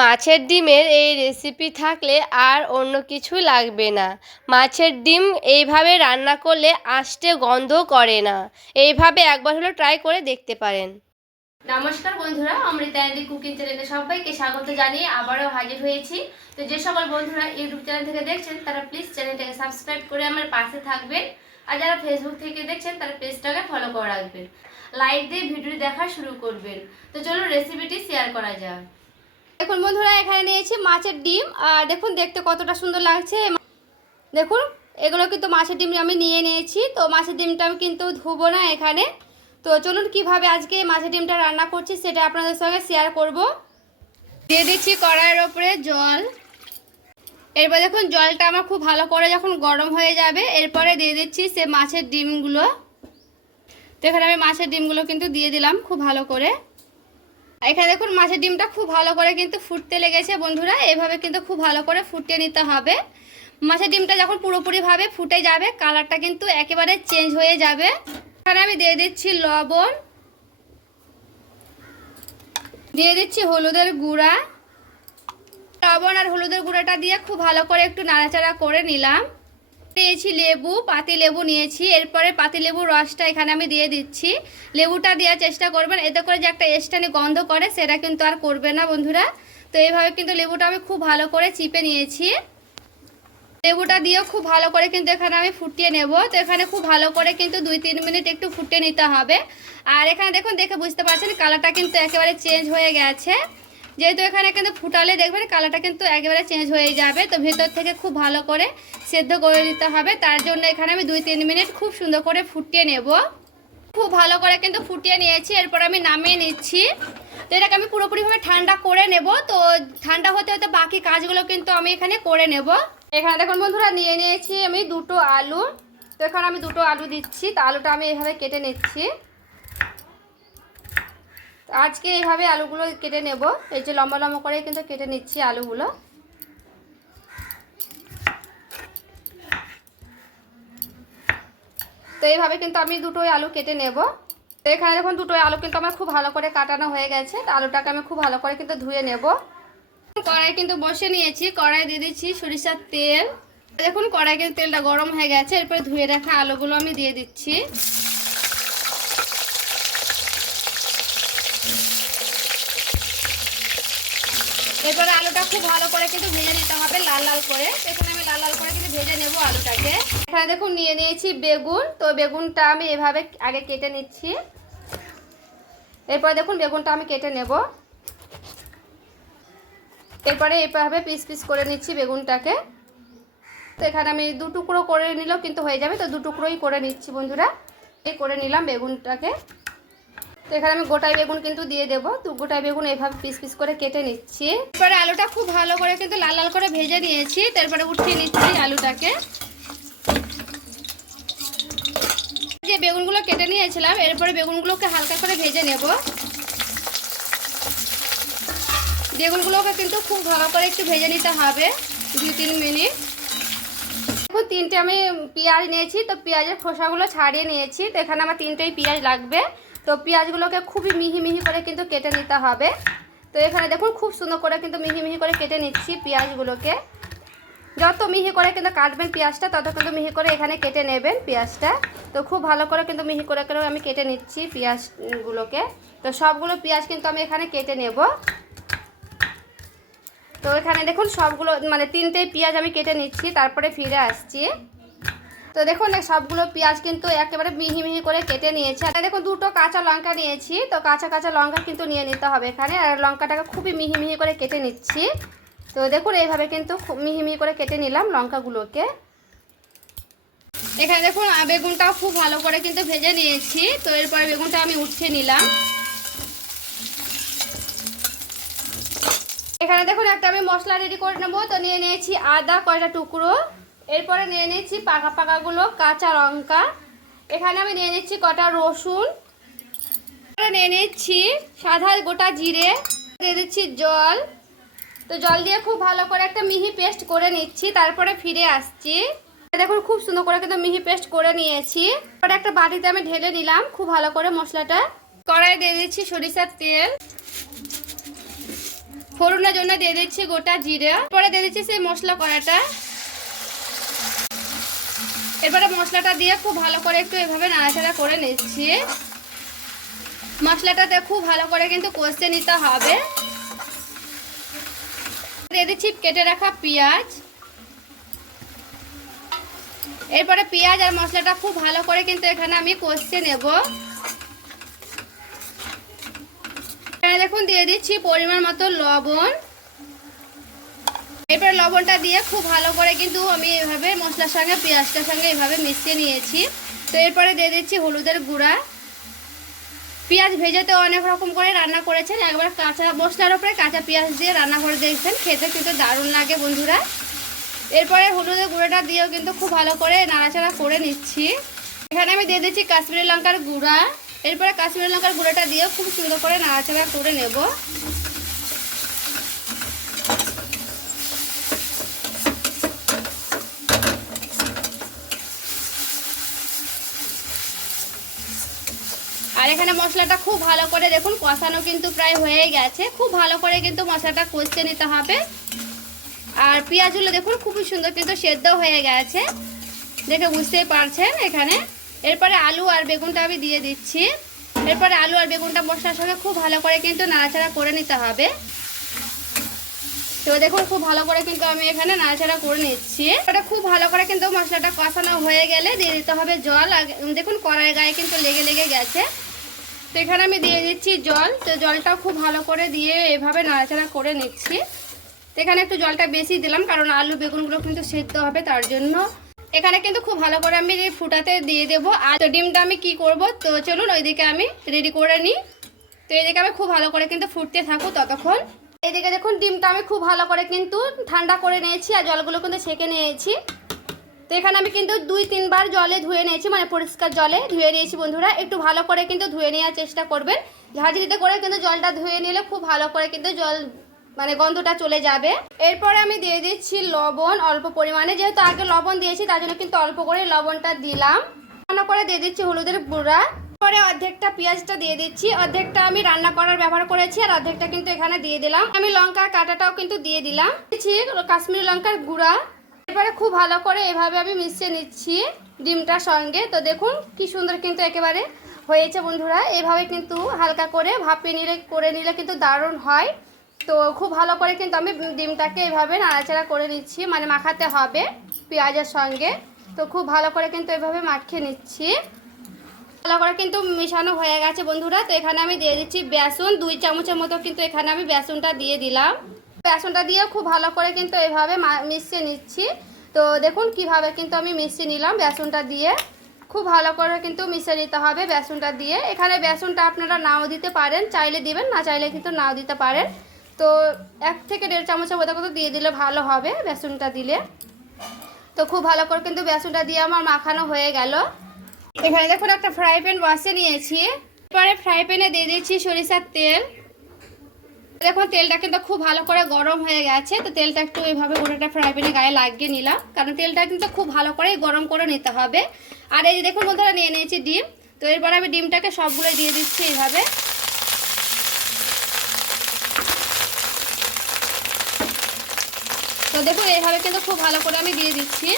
মাছের ডিমের এই রেসিপি থাকলে আর অন্য কিছু লাগবে না। মাছের ডিম এইভাবে রান্না করলে আষ্টে গন্ধ করে না। এইভাবে একবার হলো ট্রাই করে দেখতে পারেন। নমস্কার বন্ধুরা, অমৃতা অ্যান্ডি কুকিং চ্যানেলে সবাইকে স্বাগত জানিয়ে আবারও হাজির হয়েছি। তো যে সকল বন্ধুরা ইউটিউব চ্যানেল থেকে দেখছেন তারা প্লিজ চ্যানেলটাকে সাবস্ক্রাইব করে আমার পাশে থাকবেন। আর যারা ফেসবুক থেকে দেখছেন তারা পেজটাকে ফলো করে রাখবেন, লাইক দিয়ে ভিডিও দেখা শুরু করবেন। তো চলুন রেসিপিটি শেয়ার করা যাক। দেখুন বন্ধুরা, এখানে নিয়েছি মাছের ডিম। আর দেখুন দেখতে কতটা সুন্দর লাগছে। দেখুন এগুলো কিন্তু মাছের ডিম আমি নিয়ে নিয়েছি। তো মাছের ডিমটা আমি কিন্তু ধুবো না এখানে। তো চলুন কিভাবে আজকে মাছের ডিমটা রান্না করছি সেটা আপনাদের সঙ্গে শেয়ার করব। দিয়ে দিচ্ছি কড়াইয়ের ওপরে জল। এরপর দেখুন জলটা আমার খুব ভালো করে যখন গরম হয়ে যাবে এরপরে দিয়ে দিচ্ছি সে মাছের ডিমগুলো। তো এখানে আমি মাছের ডিমগুলো কিন্তু দিয়ে দিলাম খুব ভালো করে। এখানে দেখুন মাছের ডিমটা খুব ভালো করে কিন্তু ফুটতে লেগেছে বন্ধুরা। এভাবে কিন্তু খুব ভালো করে ফুটিয়ে নিতে হবে। মাছের ডিমটা যখন পুরোপুরিভাবে ফুটে যাবে কালারটা কিন্তু একেবারে চেঞ্জ হয়ে যাবে। এখানে আমি দিয়ে দিচ্ছি লবণ, দিয়ে দিচ্ছি হলুদের গুঁড়া। লবণ আর হলুদের গুঁড়াটা দিয়ে খুব ভালো করে একটু নাড়াচাড়া করে নিলাম। নিয়েছি লেবু, পাতি লেবু নিয়েছি। এরপরে পাতি লেবুর রসটা এখানে আমি দিয়ে দিচ্ছি। লেবুটা দেওয়ার চেষ্টা করবেন, এতে করে যে একটা এস্টানি গন্ধ করে সেটা কিন্তু আর করবে না বন্ধুরা। তো এইভাবে কিন্তু লেবুটা আমি খুব ভালো করে চিপে নিয়েছি। লেবুটা দিয়েও খুব ভালো করে কিন্তু এখানে আমি ফুটিয়ে নেব। তো এখানে খুব ভালো করে কিন্তু 2-3 মিনিট একটু ফুটিয়ে নিতে হবে। আর এখানে দেখুন, দেখে বুঝতে পারছেন কালারটা কিন্তু একেবারে চেঞ্জ হয়ে গেছে। যেহেতু এখানে কিন্তু ফুটালে দেখবেন কালারটা কিন্তু একেবারে চেঞ্জ হয়ে যাবে। তো ভেতর থেকে খুব ভালো করে সেদ্ধ করে নিতে হবে। তার জন্য এখানে আমি 2-3 মিনিট খুব সুন্দর করে ফুটিয়ে নেব। খুব ভালো করে কিন্তু ফুটিয়ে নিয়েছি। এরপর আমি নামিয়ে নিচ্ছি। তো এটাকে আমি পুরোপুরিভাবে ঠান্ডা করে নেব। তো ঠান্ডা হতে হতে বাকি কাজগুলো কিন্তু আমি এখানে করে নেব। এখানে দেখুন বন্ধুরা নিয়ে নিয়েছি আমি 2টো আলু। তো এখানে আমি 2টো আলু দিচ্ছি। তো আলুটা আমি এইভাবে কেটে নিচ্ছি। আজকে এইভাবে আলুগুলো কেটে নেব। এই যে লম্বা লম্বা করে কিন্তু কেটে নিচ্ছি আলুগুলো। তো এইভাবে কিন্তু আমি 2টোই আলু কেটে নেব। তো এখানে দেখুন 2টোই আলু কিন্তু আমার খুব ভালো করে কাটানো হয়ে গেছে। তো আলুটাকে আমি খুব ভালো করে কিন্তু ধুয়ে নেব। কড়াই কিন্তু বসে নিয়েছি। কড়াই দিয়ে দিচ্ছি সরিষার তেল। দেখুন কড়াই কিন্তু তেলটা গরম হয়ে গেছে। এরপরে ধুয়ে রাখা আলুগুলো আমি দিয়ে দিচ্ছি। এরপরে আলুটা খুব ভালো করে কিন্তু ভেজে নিতে হবে লাল লাল করে। এখানে আমি লাল লাল করে কিন্তু ভেজে নেব আলুটাকে। এখানে দেখুন নিয়ে নিয়েছি বেগুন। তো বেগুনটা আমি এভাবে আগে কেটে নিচ্ছি। এরপরে দেখুন বেগুনটা আমি কেটে নেব। এরপরে এইভাবে পিস পিস করে নিচ্ছি বেগুনটাকে। তো এখানে আমি 2 টুকরো করে নিলেও কিন্তু হয়ে যাবে। তো 2 টুকরোই করে নিচ্ছি বন্ধুরা। এই করে নিলাম বেগুনটাকে। তো এখানে আমি গোটাই বেগুন কিন্তু দিয়ে দেবো। তো গোটাই বেগুন এইভাবে পিস পিস করে কেটে নিচ্ছি। এরপরে আলুটা খুব ভালো করে কিন্তু লাল লাল করে ভেজে নিয়েছি। তারপরে উঠিয়ে নিচ্ছি আলুটাকে। যে বেগুনগুলো কেটে নিয়েছিলাম এরপরে বেগুনগুলোকে হালকা করে ভেজে নেব। বেগুনগুলোকে কিন্তু খুব ভালো করে একটু ভেজে নিতে হবে 2-3 মিনিট। দেখুন 3টে আমি পেঁয়াজ নিয়েছি। তো পেঁয়াজের খোসাগুলো ছাড়িয়ে নিয়েছি। তো এখানে আমার 3টেই পেঁয়াজ লাগবে। তো পেঁয়াজগুলোকে খুবই মিহি মিহি করে কিন্তু কেটে নিতে হবে। তো এখানে দেখুন খুব সুন্দর করে কিন্তু মিহি মিহি করে কেটে নিচ্ছি পেঁয়াজগুলোকে। যত মিহি করে কিন্তু কাটবেন পেঁয়াজটা তত কিন্তু মিহি করে এখানে কেটে নেবেন পেঁয়াজটা। তো খুব ভালো করে কিন্তু মিহি করে করে আমি কেটে নিচ্ছি পেঁয়াজগুলোকে। তো সবগুলো পেঁয়াজ কিন্তু আমি এখানে কেটে নেব। তো এখানে দেখুন সবগুলো মানে 3টেই পেঁয়াজ আমি কেটে নিচ্ছি, তারপরে ফিরে আসছি। তো দেখুন সবগুলো পেঁয়াজ কিন্তু একেবারে মিহি মিহি করে কেটে নিয়েছি। আর দেখুন 2টো কাঁচা লঙ্কা নিয়েছি। তো কাঁচা কাঁচা লঙ্কা কিন্তু নিয়ে নিতে হবে এখানে। আর লঙ্কাটাকে খুবই মিহি মিহি করে কেটে নিচ্ছি। তো দেখুন এইভাবে কিন্তু মিহি মিহি করে কেটে নিলাম লঙ্কাগুলোকে। এখানে দেখুন বেগুনটাও খুব ভালো করে কিন্তু ভেজে নিয়েছি। তো এরপরে বেগুনটা আমি উঠিয়ে নিলাম। এখানে দেখুন একটা আমি মশলা রেডি করে নেবো। তো নিয়ে নিয়েছি আদা কয়টা টুকরো। এরপরে নিয়ে নিচ্ছি পাকা পাকাগুলো কাঁচা লঙ্কা। এখানে আমি নিয়ে নিচ্ছি কটা রসুন। নিয়ে নিচ্ছি সাদা গোটা জিরে। দিয়ে দিচ্ছি জল। তো জল দিয়ে খুব ভালো করে একটা মিহি পেস্ট করে নিচ্ছি, তারপরে ফিরে আসছি। দেখুন খুব সুন্দর করে কিন্তু মিহি পেস্ট করে নিয়েছি। তারপরে একটা বাটিতে আমি ঢেলে নিলাম খুব ভালো করে মশলাটা। কড়াই দিয়ে দিচ্ছি সরিষার তেল। ফোড়নের জন্য দিয়ে দিচ্ছি গোটা জিরে, পরে দিয়ে দিচ্ছি সেই মশলা কড়াটা। এরপরে মশলাটা দিয়ে খুব ভালো করে একটু এভাবে নাড়াচাড়া করে নিচ্ছি। মশলাটাতে খুব ভালো করে কিন্তু কষে নিতে হবে। দিয়ে দিচ্ছি কেটে রাখা পেঁয়াজ। এরপরে পেঁয়াজ আর মশলাটা খুব ভালো করে কিন্তু এখানে আমি কষে নেব। এখানে দেখুন দিয়ে দিচ্ছি পরিমাণ মতো লবণ। এরপর লবণটা দিয়ে খুব ভালো করে কিন্তু আমি এভাবে মশলার সঙ্গে পেঁয়াজটার সঙ্গে এভাবে মিশিয়ে নিয়েছি। তো এরপরে দিয়ে দিচ্ছি হলুদের গুঁড়া। পেঁয়াজ ভেজে তো অনেক রকম করে রান্না করেছেন, একবার কাঁচা মশলার উপরে কাঁচা পেঁয়াজ দিয়ে রান্না করে দেখছেন, খেতে কিন্তু দারুণ লাগে বন্ধুরা। এরপরে হলুদের গুঁড়োটা দিয়েও কিন্তু খুব ভালো করে নাড়াচাড়া করে নিচ্ছি। এখানে আমি দিয়ে দিচ্ছি কাশ্মীরি লঙ্কার গুঁড়া। এরপরে কাশ্মীরি লঙ্কার গুঁড়োটা দিয়েও খুব সুন্দর করে নাড়াচাড়া করে নেব। আর এখানে মশলাটা খুব ভালো করে দেখুন কষানো কিন্তু প্রায় হয়ে গেছে। খুব ভালো করে কিন্তু মশলাটা কষতে নিতে হবে। আর পেঁয়াজগুলো দেখুন খুবই সুন্দর কিন্তু সেদ্ধ হয়ে গেছে, দেখে বুঝতেই পারছেন এখানে। এরপরে আলু আর বেগুনটা আমি দিয়ে দিচ্ছি। এরপরে আলু আর বেগুনটা মশলার সঙ্গে খুব ভালো করে কিন্তু নাড়াচাড়া করে নিতে হবে। তো দেখুন খুব ভালো করে কিন্তু আমি এখানে নাড়াচাড়া করে নিচ্ছি। এটা খুব ভালো করে কিন্তু মশলাটা কষানো হয়ে গেলে দিয়ে দিতে হবে জল। দেখুন কড়াইয়ের গায়ে কিন্তু লেগে লেগে গেছে। তো এখানে আমি দিয়ে দিচ্ছি জল। তো জলটাও খুব ভালো করে দিয়ে এভাবে নাড়াচাড়া করে নিচ্ছি। তো এখানে একটু জলটা বেশি দিলাম কারণ আলু বেগুনগুলো কিন্তু সেদ্ধ হবে তার জন্য। এখানে কিন্তু খুব ভালো করে আমি ফুটাতে দিয়ে দেবো। আর ডিমটা আমি কি করব, তো চলুন ওইদিকে আমি রেডি করে নিই। তো এইদিকে আমি খুব ভালো করে কিন্তু ফুটতে থাকুক ততক্ষণ। এইদিকে দেখুন ডিমটা আমি খুব ভালো করে কিন্তু ঠান্ডা করে নিয়েছি আর জলগুলো কিন্তু ছেঁকে নিয়েছি। তো এখানে আমি কিন্তু 2-3 বার জলে ধুয়ে নিয়েছি, মানে পরিষ্কার জলে ধুয়ে নিয়েছি বন্ধুরা। একটু ভালো করে কিন্তু ধুয়ে নেওয়ার চেষ্টা করবেন। ঝাঁঝরিতে করে কিন্তু জলটা ধুয়ে নিলে খুব ভালো করে কিন্তু জল মানে গন্ধটা চলে যাবে। এরপরে আমি দিয়ে দিচ্ছি লবণ অল্প পরিমাণে, যেহেতু আগে লবণ দিয়েছি তার জন্য কিন্তু অল্প করে লবণটা দিলাম। রান্না করে দিয়ে দিচ্ছি হলুদের গুঁড়া। পরে অর্ধেকটা পেঁয়াজটা দিয়ে দিচ্ছি, অর্ধেকটা আমি রান্না করার ব্যবহার করেছি আর অর্ধেকটা কিন্তু এখানে দিয়ে দিলাম। আমি লঙ্কার কাঁটাটাও কিন্তু দিয়ে দিলাম। দিচ্ছি কাশ্মীরি লঙ্কার গুঁড়া। এরপরে খুব ভালো করে এভাবে আমি মিশিয়ে নিচ্ছি ডিমটার সঙ্গে। তো দেখুন কি সুন্দর কিন্তু একেবারে হয়েছে বন্ধুরা। এভাবে কিন্তু হালকা করে ভাপিয়ে নিলে কিন্তু দারুণ হয়। তো খুব ভালো করে কিন্তু আমি ডিমটাকে এভাবে নাড়াচাড়া করে নিচ্ছি, মানে মাখাতে হবে পেঁয়াজের সঙ্গে। তো খুব ভালো করে কিন্তু এভাবে মাখিয়ে নিচ্ছি। ভালো করে কিন্তু মেশানো হয়ে গেছে বন্ধুরা। তো এখানে আমি দিয়ে দিচ্ছি বেসন, 2 চামচের মতো কিন্তু এখানে আমি বেসনটা দিয়ে দিলাম। বেসনটা দিয়ে খুব ভালো করে কিন্তু এভাবে মিশিয়ে নিচ্ছি। তো দেখুন কিভাবে কিন্তু আমি মিশিয়ে নিলাম বেসনটা দিয়ে। খুব ভালো করে কিন্তু মিশিয়ে নিতে হবে বেসনটা দিয়ে। এখানে বেসনটা আপনারা নাও দিতে পারেন, চাইলে দিবেন, না চাইলে কিন্তু নাও দিতে পারেন। তো 1 থেকে 1.5 চামচের মতো দিয়ে দিলে ভালো হবে বেসনটা দিলে। তো খুব ভালো করে কিন্তু বেসনটা দিয়ে আমার মাখানো হয়ে গেল। এখানে দেখুন একটা ফ্রাই প্যান বসিয়ে নিয়েছি। এরপরে ফ্রাই প্যানে দিয়ে দিচ্ছি সরিষার তেল। দেখুন তেলটা কিন্তু খুব ভালো করে গরম হয়ে গেছে। তো তেলটা একটু এইভাবে গোটাটা ফ্রাই প্যানে গায়ে লাগিয়ে নিলাম, কারণ তেলটা কিন্তু খুব ভালো করে গরম করে নিতে হবে। আর এই যে দেখুন বন্ধুরা নিয়ে নিয়েছি ডিম। তো এরপরে আমি ডিমটাকে সবগুলো দিয়ে দিচ্ছি এইভাবে। তো দেখুন এইভাবে কিন্তু খুব ভালো করে আমি দিয়ে দিচ্ছি।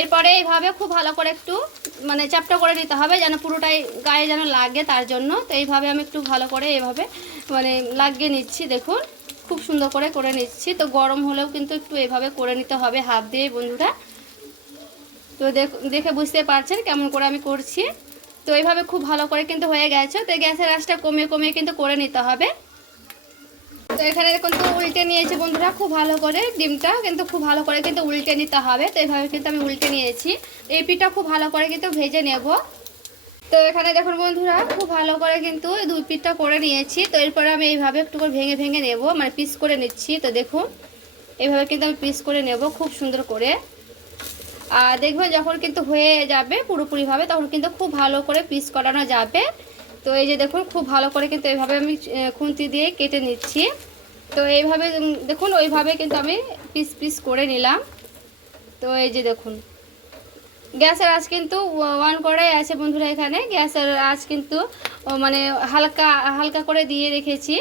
এরপরে এইভাবে খুব ভালো করে একটু মানে চ্যাপটা করে নিতে হবে যেন পুরোটাই গায়ে যেন লাগে, তার জন্য। তো এইভাবে আমি একটু ভালো করে এইভাবে মানে লাগিয়ে নিচ্ছি। দেখুন খুব সুন্দর করে নিচ্ছি। তো গরম হলেও কিন্তু একটু এইভাবে করে নিতে হবে হাত দিয়ে বন্ধুরা। তো দেখে বুঝতে পারছেন কেমন করে আমি করছি। তো এইভাবে খুব ভালো করে কিন্তু হয়ে গেছে। তো গ্যাসের আঁচটা কমিয়ে কিন্তু করে নিতে হবে। তো এখানে কিন্তু উল্টে নিয়েছি বন্ধুরা খুব ভালো করে। ডিমটা কিন্তু খুব ভালো করে কিন্তু উল্টে নিতে হবে। তো এইভাবে কিন্তু আমি উল্টে নিয়েছি। এই পিঠটা খুব ভালো করে কিন্তু ভেজে নেব। তো এখানে দেখুন বন্ধুরা খুব ভালো করে কিন্তু 2 পিঠটা করে নিয়েছি। তো এরপরে আমি এইভাবে একটু করে ভেঙে নেব, মানে পিস করে নিচ্ছি। তো দেখুন এইভাবে কিন্তু আমি পিস করে নেব খুব সুন্দর করে। আর দেখবেন যখন কিন্তু হয়ে যাবে পুরোপুরিভাবে তখন কিন্তু খুব ভালো করে পিস করানো যাবে। তো এই যে দেখুন খুব ভালো করে কিন্তু এইভাবে আমি খুন্তি দিয়ে কেটে নিচ্ছি। তো এইভাবে দেখুন ওইভাবে কিন্তু আমি পিস করে নিলাম। তো এই যে দেখুন গ্যাসের আঁচ কিন্তু অন করাই আছে বন্ধুরা। এখানে গ্যাসের আঁচ কিন্তু মানে হালকা হালকা করে দিয়ে রেখেছি।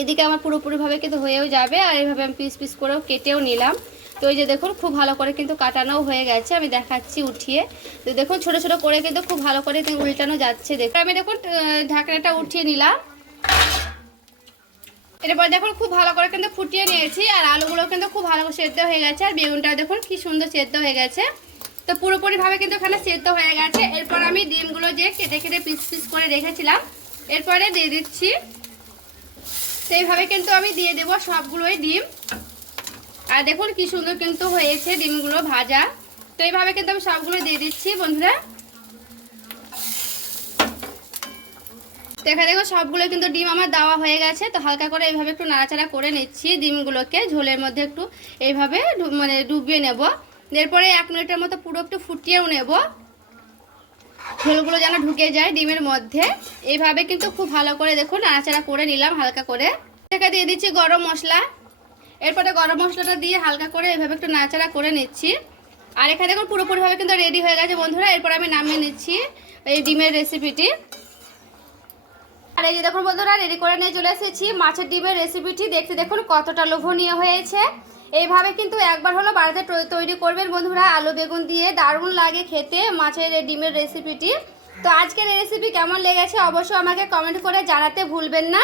এদিকে আমার পুরোপুরিভাবে কিন্তু হয়েও যাবে, আর এইভাবে আমি পিস পিস করেও কেটেও নিলাম। তো এই যে দেখুন খুব ভালো করে কিন্তু কাটানোও হয়ে গেছে, আমি দেখাচ্ছি উঠিয়ে। তো দেখুন ছোট ছোট করে কিন্তু খুব ভালো করে উল্টানো যাচ্ছে। দেখুন আমি দেখুন ঢাকনাটা উঠিয়ে নিলাম। এরপর দেখুন খুব ভালো করে কিন্তু ফুটিয়ে নিয়েছি, আর আলুগুলো কিন্তু খুব ভালো করে সেদ্ধ হয়ে গেছে, আর বেগুনটা দেখুন কি সুন্দর সেদ্ধ হয়ে গেছে। তো পুরোপুরিভাবে কিন্তু এখানে সেদ্ধ হয়ে গেছে। এরপর আমি ডিমগুলো যে কেটে কেটে পিস পিস করে রেখেছিলাম এরপরে দিয়ে দিচ্ছি। সেইভাবে কিন্তু আমি দিয়ে দেবো সবগুলোই ডিম। আর দেখুন কি সুন্দর কিন্তু হয়েছে ডিমগুলো ভাজা। তো এইভাবে কিন্তু আমি সবগুলো দিয়ে দিচ্ছি বন্ধুরা। তো এখানে দেখো সবগুলো কিন্তু ডিম আমার দেওয়া হয়ে গেছে। তো হালকা করে এইভাবে একটু নাড়াচাড়া করে নিচ্ছি ডিমগুলোকে, ঝোলের মধ্যে একটু এইভাবে মানে ডুবিয়ে নেব। এরপরে 1 মিনিটের মতো পুরো একটু ফুটিয়েও নেব, ঝোলগুলো যেন ঢুকে যায় ডিমের মধ্যে। এইভাবে কিন্তু খুব ভালো করে দেখুন নাড়াচাড়া করে নিলাম হালকা করে। এটাকে দিয়ে দিচ্ছি গরম মশলা। এরপরে গরম মশলাটা দিয়ে হালকা করে এইভাবে একটু নাড়াচাড়া করে নিচ্ছি। আর এখানে দেখুন পুরোপুরিভাবে কিন্তু রেডি হয়ে গেছে বন্ধুরা। এরপর আমি নামিয়ে নিচ্ছি এই ডিমের রেসিপিটি। আর এই যে দেখুন বন্ধুরা রেডি করে নিয়ে চলে এসেছি মাছের ডিমের রেসিপিটি। দেখতে দেখুন কতটা লোভনীয় হয়েছে। এইভাবে কিন্তু একবার হলো বাড়িতে তৈরি করবেন বন্ধুরা, আলু বেগুন দিয়ে দারুণ লাগে খেতে মাছের ডিমের রেসিপিটি। তো আজকের এই রেসিপি কেমন লেগেছে অবশ্যই আমাকে কমেন্ট করে জানাতে ভুলবেন না।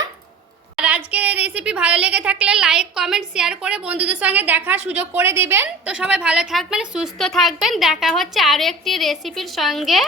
আর আজকের এই রেসিপি ভালো লেগে থাকলে লাইক কমেন্ট শেয়ার করে বন্ধুদের সঙ্গে দেখার সুযোগ করে দেবেন। তো সবাই ভালো থাকবেন, সুস্থ থাকবেন। দেখা হচ্ছে আরও একটি রেসিপির সঙ্গে।